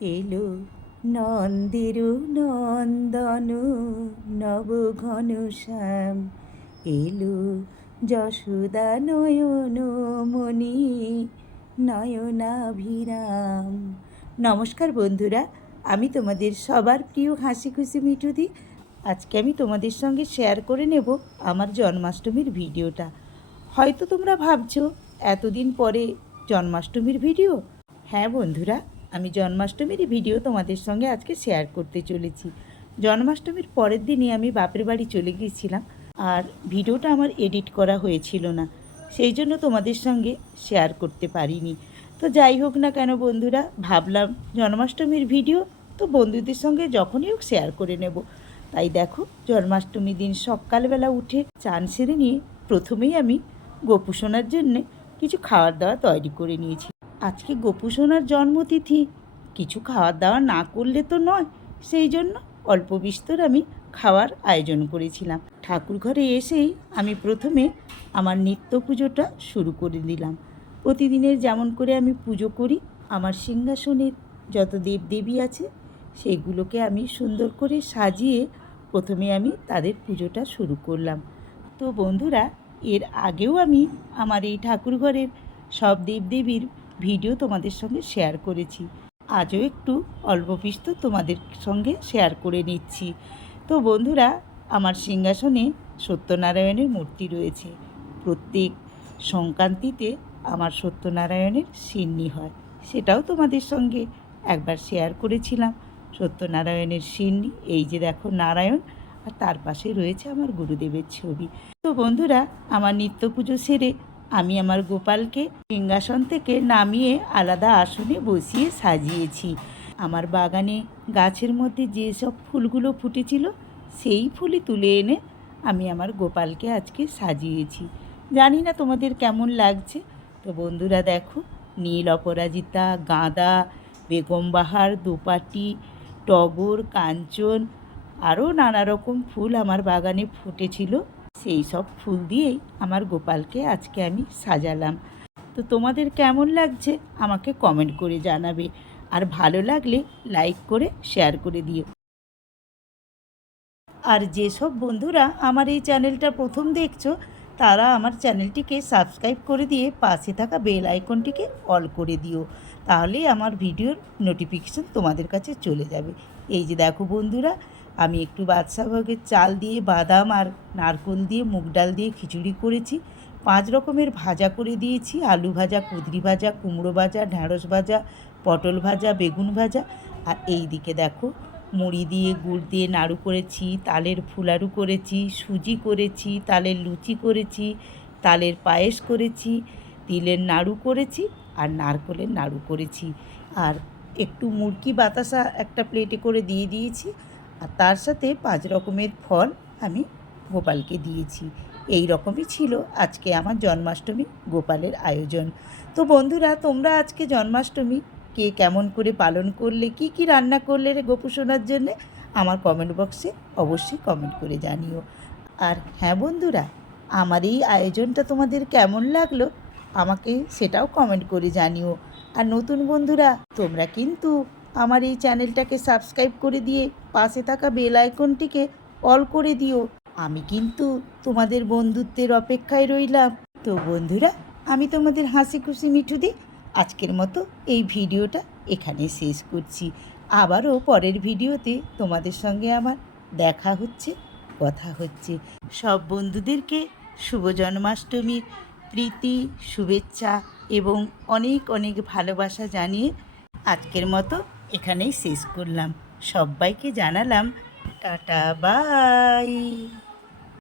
এলো নন্দের নন্দন নবঘন শ্যাম, এলো যশোদা নয়ন মণি নয়নাভিরাম। নমস্কার বন্ধুরা, আমি তোমাদের সবার প্রিয় হাসি খুশি মিঠুদি। আজকে আমি তোমাদের সঙ্গে শেয়ার করে নেব আমার জন্মাষ্টমীর ভিডিওটা। হয়তো তোমরা ভাবছো এতদিন পরে জন্মাষ্টমীর ভিডিও। হ্যাঁ বন্ধুরা, আমি জন্মাষ্টমীর ভিডিও তোমাদের সঙ্গে আজকে শেয়ার করতে চলেছি। জন্মাষ্টমীর পরের দিনই আমি বাপের বাড়ি চলে গিয়েছিলাম, আর ভিডিওটা আমার এডিট করা হয়েছিল না, সেই জন্য তোমাদের সঙ্গে শেয়ার করতে পারিনি। তো যাই হোক না কেন বন্ধুরা, ভাবলাম জন্মাষ্টমীর ভিডিও তো বন্ধুদের সঙ্গে যখনই হোক শেয়ার করে নেব। তাই দেখো, জন্মাষ্টমীর দিন সকালবেলা উঠে চান সেরে নিয়ে প্রথমেই আমি গোপু সোনার জন্যে কিছু খাবার দাবার তৈরি করে নিয়েছি। আজকে গোপু সোনার জন্মতিথি, কিছু খাওয়ার দাওয়া না করলে তো নয়, সেই জন্য অল্প বিস্তর আমি খাওয়ার আয়োজন করেছিলাম। ঠাকুর ঘরে এসেই আমি প্রথমে আমার নিত্য পুজোটা শুরু করে দিলাম। প্রতিদিনের যেমন করে আমি পুজো করি, আমার সিংহাসনের যত দেবদেবী আছে সেইগুলোকে আমি সুন্দর করে সাজিয়ে প্রথমে আমি তাদের পুজোটা শুরু করলাম। তো বন্ধুরা, এর আগেও আমি আমার এই ঠাকুর ঘরের সব দেবদেবীর ভিডিও তোমাদের সঙ্গে শেয়ার করেছি। আজও একটু অল্প বিস্তর তোমাদের সঙ্গে শেয়ার করে নিচ্ছি। তো বন্ধুরা, আমার সিংহাসনে সত্যনারায়ণের মূর্তি রয়েছে। প্রত্যেক সংক্রান্তিতে আমার সত্যনারায়ণের সিন্নি হয়, সেটাও তোমাদের সঙ্গে একবার শেয়ার করেছিলাম। সত্যনারায়ণের সিন্নি, এই যে দেখো নারায়ণ, আর তার পাশে রয়েছে আমার গুরুদেবের ছবি। তো বন্ধুরা, আমার নিত্য পুজো সেরে আমি আমার গোপালকে সিংহাসন থেকে নামিয়ে আলাদা আসনে বসিয়ে সাজিয়েছি। আমার বাগানে গাছের মধ্যে যেসব ফুলগুলো ফুটেছিল সেই ফুলই তুলে এনে আমি আমার গোপালকে আজকে সাজিয়েছি। জানি না তোমাদের কেমন লাগছে। তো বন্ধুরা দেখো, নীল অপরাজিতা, গাঁদা, বেগমবাহার, দোপাটি, টগর, কাঞ্চন, আরও নানা রকম ফুল আমার বাগানে ফুটেছিল। সেই সব ফুল দিয়েই আমার গোপালকে আজকে আমি সাজালাম। তো তোমাদের কেমন লাগছে আমাকে কমেন্ট করে জানাবে, আর ভালো লাগলে লাইক করে শেয়ার করে দিও। আর যেসব বন্ধুরা আমার এই চ্যানেলটা প্রথম দেখছো, তারা আমার চ্যানেলটিকে সাবস্ক্রাইব করে দিয়ে পাশে থাকা বেল আইকনটিকে অল করে দিও, তাহলেই আমার ভিডিওর নোটিফিকেশান তোমাদের কাছে চলে যাবে। এই যে দেখো বন্ধুরা, আমি একটু বাদশাভোগের চাল দিয়ে, বাদাম আর নারকোল দিয়ে, মুগ ডাল দিয়ে খিচুড়ি করেছি। 5 রকমের ভাজা করে দিয়েছি: আলু ভাজা, কুঁদরি ভাজা, কুমড়ো ভাজা, ঢ্যাঁড়স ভাজা, পটল ভাজা, বেগুন ভাজা। আর এই দিকে দেখো, মুড়ি দিয়ে, গুড় দিয়ে নাড়ু করেছি, তালের ফুলারু করেছি, সুজি করেছি, তালের লুচি করেছি, তালের পায়েস করেছি, তিলের নাড়ু করেছি, আর নারকোলের নাড়ু করেছি। আর একটু মুরকি বাতাসা একটা প্লেটে করে দিয়ে দিয়েছি। আর তার সাথে 5 রকমের ফল আমি গোপালকে দিয়েছি। এই রকমই ছিল আজকে আমার জন্মাষ্টমী গোপালের আয়োজন। তো বন্ধুরা, তোমরা আজকে জন্মাষ্টমী কে কেমন করে পালন করলে, কি কি রান্না করলে রে গোপু সোনার জন্যে, আমার কমেন্ট বক্সে অবশ্যই কমেন্ট করে জানিও। আর হ্যাঁ বন্ধুরা, আমার এই আয়োজনটা তোমাদের কেমন লাগলো আমাকে সেটাও কমেন্ট করে জানিও। আর নতুন বন্ধুরা, তোমরা কিন্তু আমার এই চ্যানেলটাকে সাবস্ক্রাইব করে দিয়ে পাশে থাকা বেল আইকনটিকে অল করে দিও। আমি কিন্তু তোমাদের বন্ধুত্বের অপেক্ষায় রইলাম। তো বন্ধুরা, আমি তোমাদের হাসি খুশি মিঠুদি আজকের মতো এই ভিডিওটা এখানে শেষ করছি। আবারও পরের ভিডিওতে তোমাদের সঙ্গে আমার দেখা হচ্ছে, কথা হচ্ছে। সব বন্ধুদেরকে শুভ জন্মাষ্টমীর প্রীতি, শুভেচ্ছা এবং অনেক অনেক ভালোবাসা জানিয়ে আজকের মতো এখানেই শেষ করলাম। সবাইকে জানালাম টাটা, বাই।